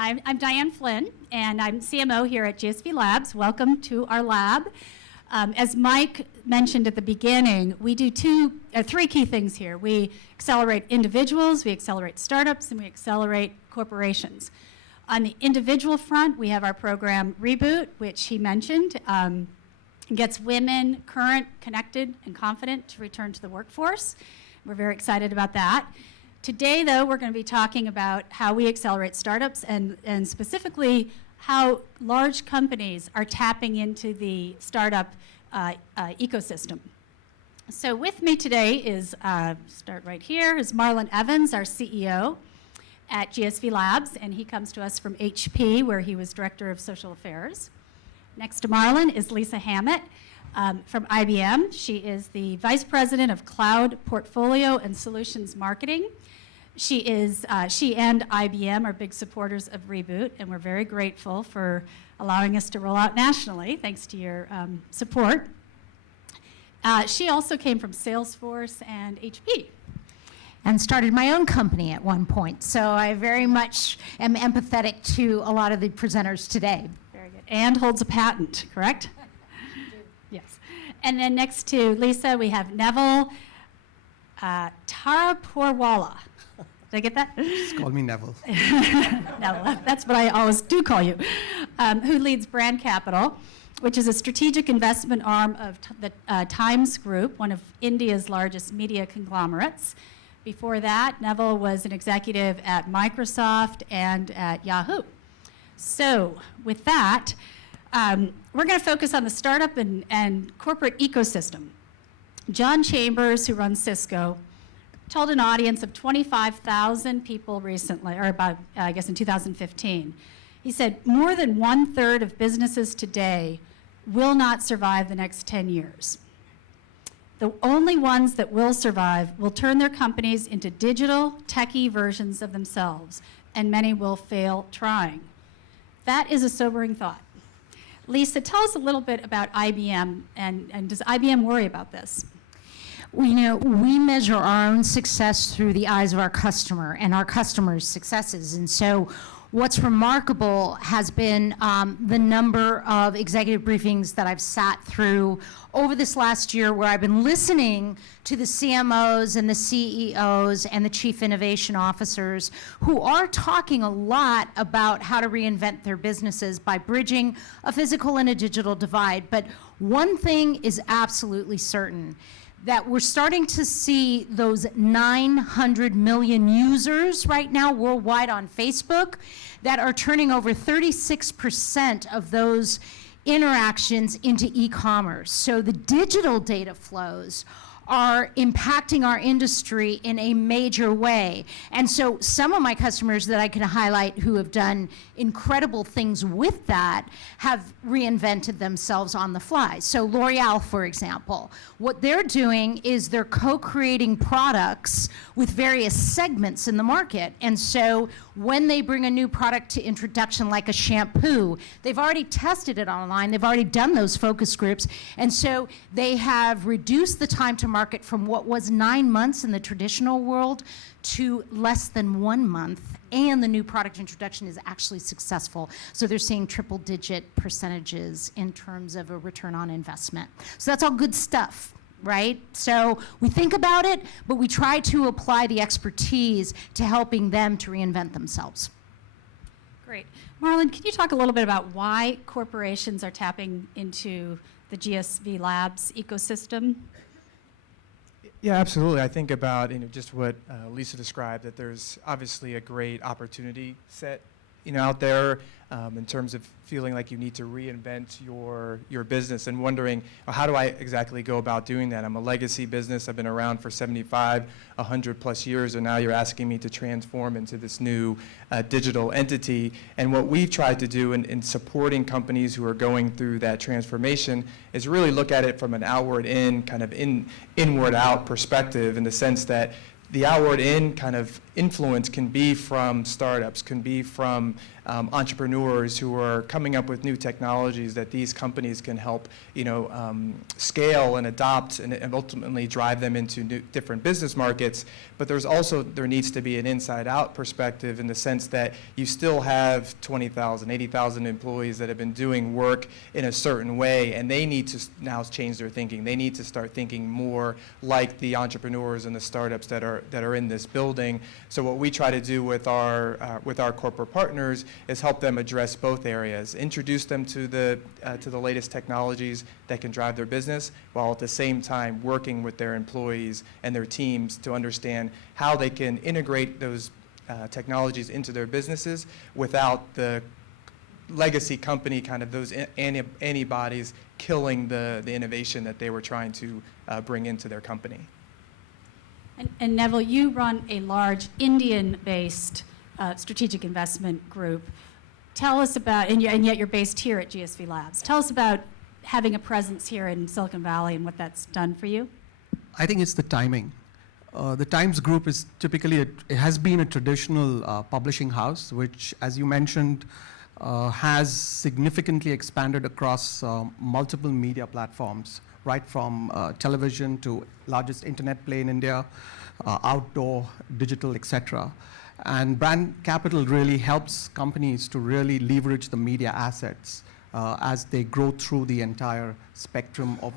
I'm Diane Flynn, and I'm CMO here at GSV Labs. Welcome to our lab. As Mike mentioned at the beginning, we do three key things here. We accelerate individuals, we accelerate startups, and we accelerate corporations. On the individual front, we have our program Reboot, which he mentioned. Gets women current, connected, and confident to return to the workforce. We're very excited about that. Today, though, we're going to be talking about how we accelerate startups and specifically how large companies are tapping into the startup ecosystem. So with me today is, start right here, is Marlon Evans, our CEO at GSV Labs, and he comes to us from HP, where he was Director of Social Affairs. Next to Marlon is Lisa Hammitt from IBM. She is the Vice President of Cloud Portfolio and Solutions Marketing. She and IBM are big supporters of Reboot, and we're very grateful for allowing us to roll out nationally, thanks to your support. She also came from Salesforce and HP. And started my own company at one point, so I very much am empathetic to a lot of the presenters today. Very good. And holds a patent, correct? Yes. And then next to Lisa, we have Neville Taraporewalla. Did I get that? Just call me Neville. Neville, that's what I always do call you. Who leads Brand Capital, which is a strategic investment arm of the Times Group, one of India's largest media conglomerates. Before that, Neville was an executive at Microsoft and at Yahoo. So with that, we're going to focus on the startup and corporate ecosystem. John Chambers, who runs Cisco, told an audience of 25,000 people recently, or about, I guess in 2015. He said, more than 1/3 of businesses today will not survive the next 10 years. The only ones that will survive will turn their companies into digital, techie versions of themselves, and many will fail trying. That is a sobering thought. Lisa, tell us a little bit about IBM, and does IBM worry about this? We measure our own success through the eyes of our customer and our customers' successes. And so what's remarkable has been the number of executive briefings that I've sat through over this last year, where I've been listening to the CMOs and the CEOs and the chief innovation officers who are talking a lot about how to reinvent their businesses by bridging a physical and a digital divide. But one thing is absolutely certain, that we're starting to see those 900 million users right now worldwide on Facebook that are turning over 36% of those interactions into e-commerce. So the digital data flows are impacting our industry in a major way. And so some of my customers that I can highlight who have done incredible things with that have reinvented themselves on the fly. So L'Oreal, for example, what they're doing is they're co-creating products with various segments in the market. And so when they bring a new product to introduction, like a shampoo, they've already tested it online, they've already done those focus groups, and so they have reduced the time to market from what was 9 months in the traditional world to less than 1 month, and the new product introduction is actually successful. So they're seeing triple-digit percentages in terms of a return on investment. So that's all good stuff, right? So we think about it, but we try to apply the expertise to helping them to reinvent themselves. Great. Marlon, can you talk a little bit about why corporations are tapping into the GSV Labs ecosystem? Yeah, absolutely. I think about just what Lisa described, that there's obviously a great opportunity set out there in terms of feeling like you need to reinvent your business and wondering, well, how do I exactly go about doing that? I'm a legacy business. I've been around for 75, 100 plus years, and now you're asking me to transform into this new digital entity. And what we've tried to do in supporting companies who are going through that transformation is really look at it from an outward in, kind of inward out perspective, in the sense that the outward in kind of influence can be from startups, can be from entrepreneurs who are coming up with new technologies that these companies can help, scale and adopt and ultimately drive them into different business markets. But there needs to be an inside-out perspective in the sense that you still have 20,000, 80,000 employees that have been doing work in a certain way, and they need to now change their thinking. They need to start thinking more like the entrepreneurs and the startups that are in this building. So what we try to do with our corporate partners is help them address both areas, introduce them to the latest technologies that can drive their business, while at the same time working with their employees and their teams to understand how they can integrate those technologies into their businesses without the legacy company, kind of those antibodies killing the innovation that they were trying to bring into their company. And Neville, you run a large Indian-based strategic investment group. Tell us about, and yet you're based here at GSV Labs. Tell us about having a presence here in Silicon Valley and what that's done for you. I think it's the timing. The Times Group is typically, it has been a traditional publishing house, which, as you mentioned, has significantly expanded across multiple media platforms, right from television to largest internet play in India, outdoor, digital, etc. And brand capital really helps companies to really leverage the media assets as they grow through the entire spectrum of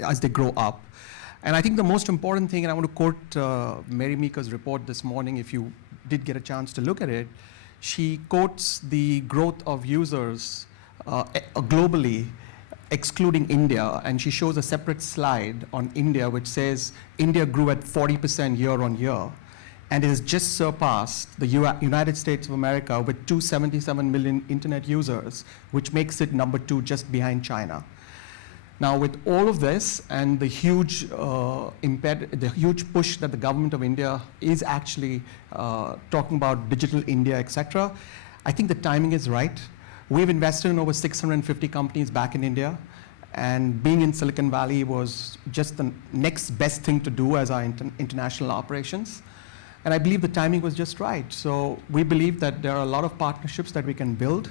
as they grow up. And I think the most important thing, and I want to quote Mary Meeker's report this morning, if you did get a chance to look at it, she quotes the growth of users globally, excluding India, and she shows a separate slide on India which says India grew at 40% year on year, and it has just surpassed the United States of America with 277 million internet users, which makes it number 2 just behind China. Now, with all of this and the huge push that the government of India is actually talking about digital India, etc., I think the timing is right. We've invested in over 650 companies back in India, and being in Silicon Valley was just the next best thing to do as our international operations. And I believe the timing was just right. So we believe that there are a lot of partnerships that we can build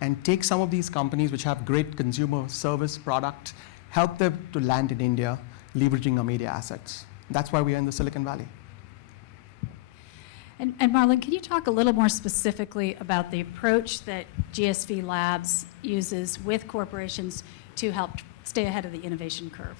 and take some of these companies which have great consumer service product, help them to land in India, leveraging our media assets. That's why we are in the Silicon Valley. And Marlon, can you talk a little more specifically about the approach that GSV Labs uses with corporations to help stay ahead of the innovation curve?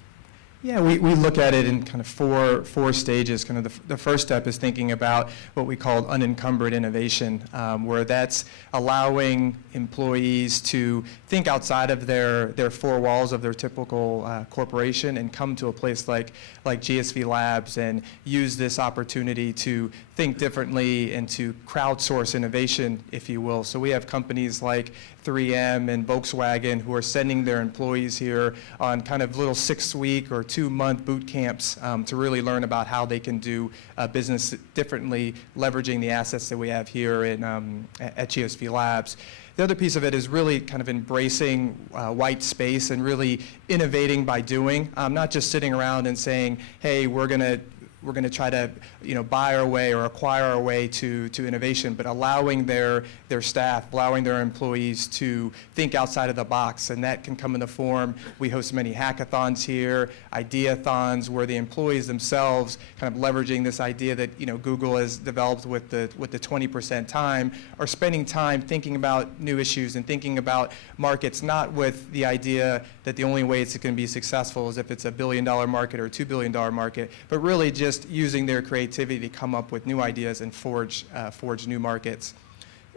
Yeah, we look at it in kind of four stages. Kind of the first step is thinking about what we call unencumbered innovation, where that's allowing employees to think outside of their four walls of their typical corporation and come to a place like GSV Labs and use this opportunity to think differently and to crowdsource innovation, if you will. So we have companies like 3M and Volkswagen who are sending their employees here on kind of little 6-week or 2-month boot camps to really learn about how they can do business differently, leveraging the assets that we have here at GSV Labs. The other piece of it is really kind of embracing white space and really innovating by doing, not just sitting around and saying, hey, we're going to try to buy our way or acquire our way to innovation, but allowing their staff, allowing their employees to think outside of the box. And that can come in the form, we host many hackathons here, ideathons, where the employees themselves kind of leveraging this idea that Google has developed with the 20% time, are spending time thinking about new issues and thinking about markets, not with the idea that the only way it's going to be successful is if it's $1 billion market or a $2 billion market, but really just using their creativity to come up with new ideas and forge new markets.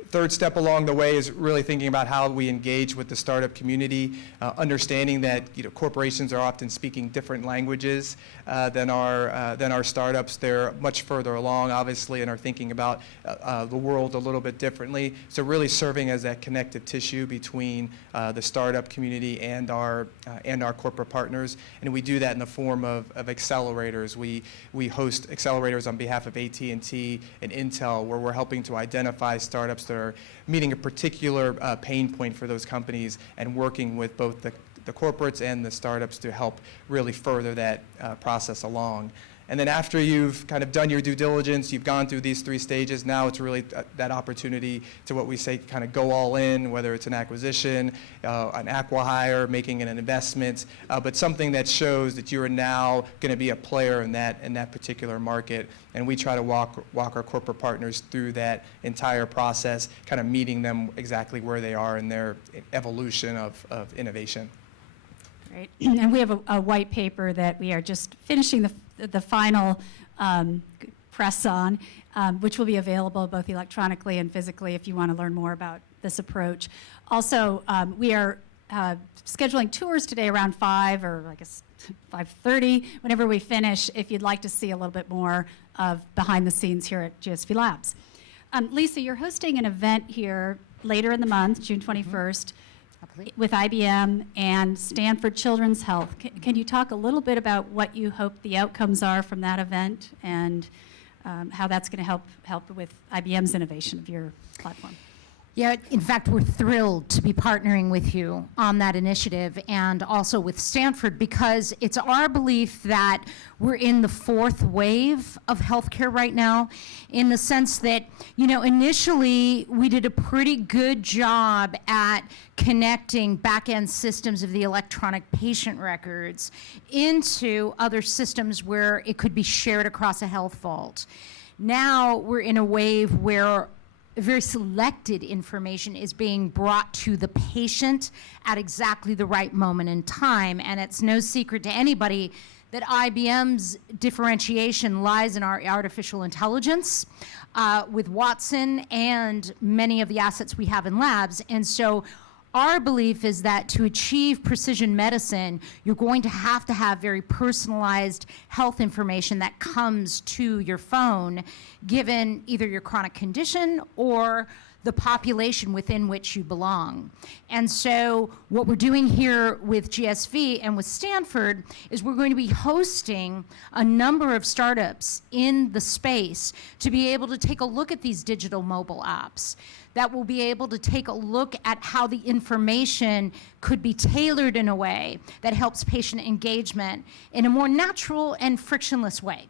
Third step along the way is really thinking about how we engage with the startup community, understanding that corporations are often speaking different languages than our startups. They're much further along, obviously, and are thinking about the world a little bit differently. So really serving as that connective tissue between the startup community and our corporate partners, and we do that in the form of accelerators. We host accelerators on behalf of AT&T and Intel, where we're helping to identify startups that are meeting a particular pain point for those companies and working with both the corporates and the startups to help really further that process along. And then after you've kind of done your due diligence, you've gone through these 3 stages, now it's really that opportunity to what we say kind of go all in, whether it's an acquisition, an acqui-hire, making an investment, but something that shows that you are now going to be a player in that particular market. And we try to walk our corporate partners through that entire process, kind of meeting them exactly where they are in their evolution of innovation. Great. And we have a white paper that we are just finishing the final press on, which will be available both electronically and physically if you want to learn more about this approach. Also, we are scheduling tours today around 5 or I guess 5:30, whenever we finish, if you'd like to see a little bit more of behind the scenes here at GSV Labs. Lisa, you're hosting an event here later in the month, June 21st, with IBM and Stanford Children's Health. Can you talk a little bit about what you hope the outcomes are from that event and how that's going to help with IBM's innovation of your platform? Yeah, in fact, we're thrilled to be partnering with you on that initiative and also with Stanford, because it's our belief that we're in the 4th wave of healthcare right now, in the sense that, initially we did a pretty good job at connecting back-end systems of the electronic patient records into other systems where it could be shared across a health vault. Now we're in a wave where very selected information is being brought to the patient at exactly the right moment in time. And it's no secret to anybody that IBM's differentiation lies in our artificial intelligence with Watson and many of the assets we have in labs. And so our belief is that to achieve precision medicine, you're going to have very personalized health information that comes to your phone, given either your chronic condition or the population within which you belong. And so what we're doing here with GSV and with Stanford is we're going to be hosting a number of startups in the space to be able to take a look at these digital mobile apps, that will be able to take a look at how the information could be tailored in a way that helps patient engagement in a more natural and frictionless way.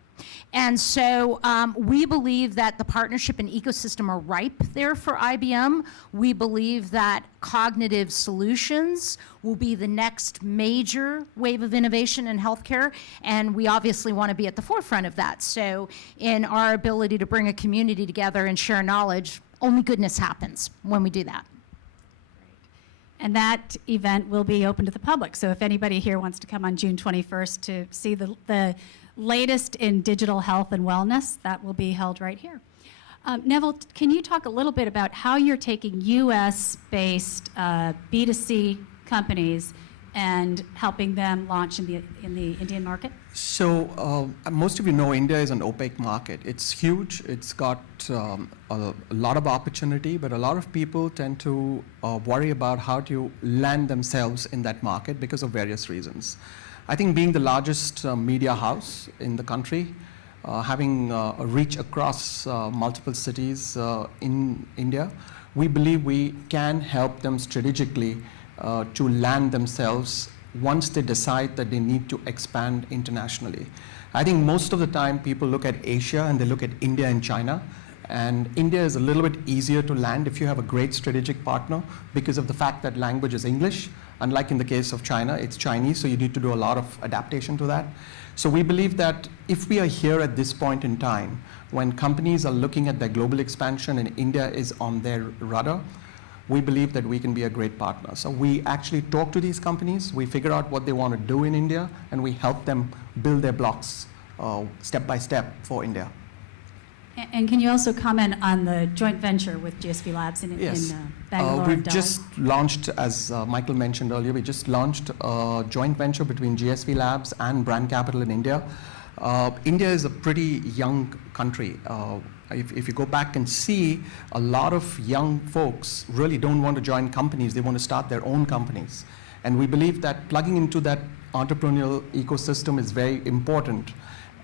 And so we believe that the partnership and ecosystem are ripe there for IBM. We believe that cognitive solutions will be the next major wave of innovation in healthcare, and we obviously want to be at the forefront of that. So in our ability to bring a community together and share knowledge, only goodness happens when we do that. And that event will be open to the public. So if anybody here wants to come on June 21st to see the latest in digital health and wellness, that will be held right here. Neville, can you talk a little bit about how you're taking US-based B2C companies and helping them launch in the Indian market? So most of you know India is an opaque market. It's huge. It's got a lot of opportunity, but a lot of people tend to worry about how to land themselves in that market because of various reasons. I think being the largest media house in the country, having a reach across multiple cities in India, we believe we can help them strategically to land themselves once they decide that they need to expand internationally. I think most of the time people look at Asia and they look at India and China, and India is a little bit easier to land if you have a great strategic partner because of the fact that language is English. Unlike in the case of China, it's Chinese, so you need to do a lot of adaptation to that. So we believe that if we are here at this point in time, when companies are looking at their global expansion and India is on their radar, we believe that we can be a great partner. So we actually talk to these companies, we figure out what they want to do in India, and we help them build their blocks step by step for India. And can you also comment on the joint venture with GSV Labs in Bangalore? We've just launched, as Michael mentioned earlier, we just launched a joint venture between GSV Labs and Brand Capital in India. India is a pretty young country. If you go back and see, a lot of young folks really don't want to join companies. They want to start their own companies. And we believe that plugging into that entrepreneurial ecosystem is very important.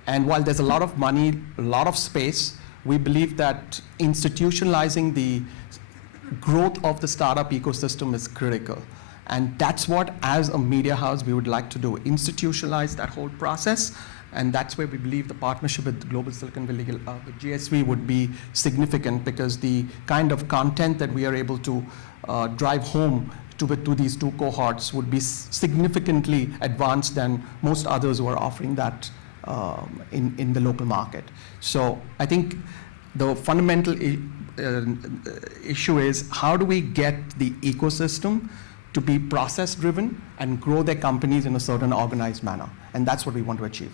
And while there's a lot of money, a lot of space, we believe that institutionalizing the growth of the startup ecosystem is critical. And that's what, as a media house, we would like to do, institutionalize that whole process And that's where we believe the partnership with Global Silicon Valley, with GSV would be significant, because the kind of content that we are able to drive home to these two cohorts would be significantly advanced than most others who are offering that in the local market. So I think the fundamental issue is, how do we get the ecosystem to be process driven and grow their companies in a certain organized manner? And that's what we want to achieve.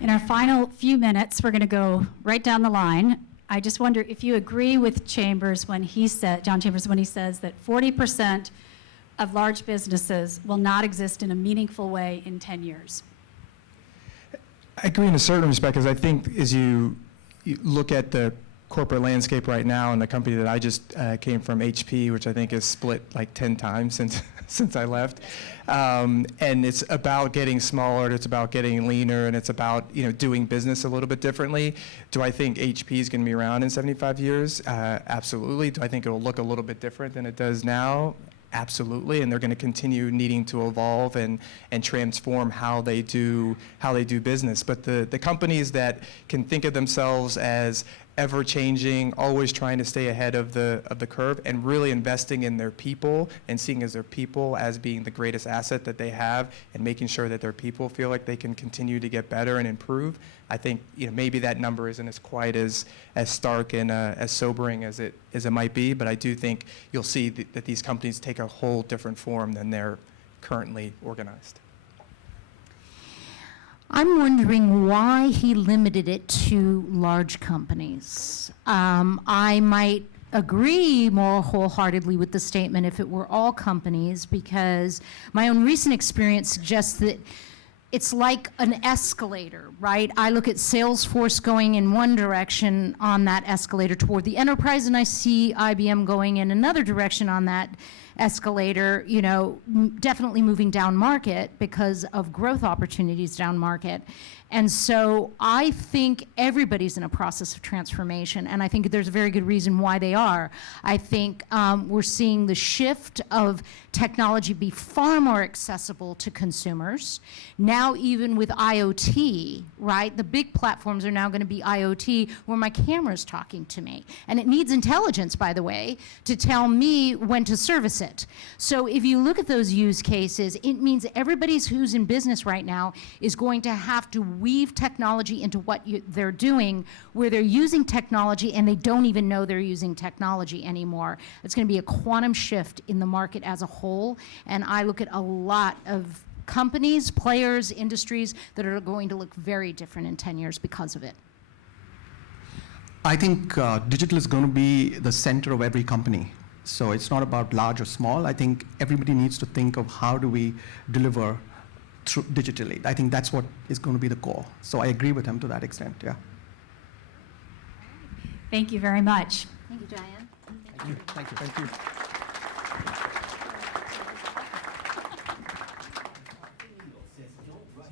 In our final few minutes, we're going to go right down the line. I just wonder if you agree with Chambers when he said, John Chambers, when he says that 40% of large businesses will not exist in a meaningful way in 10 years. I agree in a certain respect, because I think as you look at the corporate landscape right now, and the company that I just came from, HP, which I think is split like 10 times since I left, and it's about getting smaller, it's about getting leaner, and it's about doing business a little bit differently. Do I think HP is going to be around in 75 years? Absolutely. Do I think it'll look a little bit different than it does now? Absolutely, and they're going to continue needing to evolve and transform how they do business. But the companies that can think of themselves as ever-changing, always trying to stay ahead of the curve, and really investing in their people and seeing as their people as being the greatest asset that they have, and making sure that their people feel like they can continue to get better and improve. I think maybe that number isn't as quite as stark and as sobering as it might be, but I do think you'll see that these companies take a whole different form than they're currently organized. I'm wondering why he limited it to large companies. I might agree more wholeheartedly with the statement if it were all companies, because my own recent experience suggests that it's like an escalator, right? I look at Salesforce going in one direction on that escalator toward the enterprise, and I see IBM going in another direction on that escalator, definitely moving down market because of growth opportunities down market. And so I think everybody's in a process of transformation, and I think there's a very good reason why they are. I think we're seeing the shift of technology be far more accessible to consumers. Now, even with IoT, right? The big platforms are now going to be IoT, where my camera's talking to me. And it needs intelligence, by the way, to tell me when to service it. So if you look at those use cases, it means everybody who's in business right now is going to have to weave technology into what they're doing, where they're using technology and they don't even know they're using technology anymore. It's going to be a quantum shift in the market as a whole, and I look at a lot of companies, players, industries that are going to look very different in 10 years because of it. I think digital is going to be the center of every company. So it's not about large or small. I think everybody needs to think of how do we deliver through digitally. I think that's what is going to be the core. So I agree with him to that extent, yeah. Thank you very much. Thank you, Diane. Thank you. Thank you. Thank you.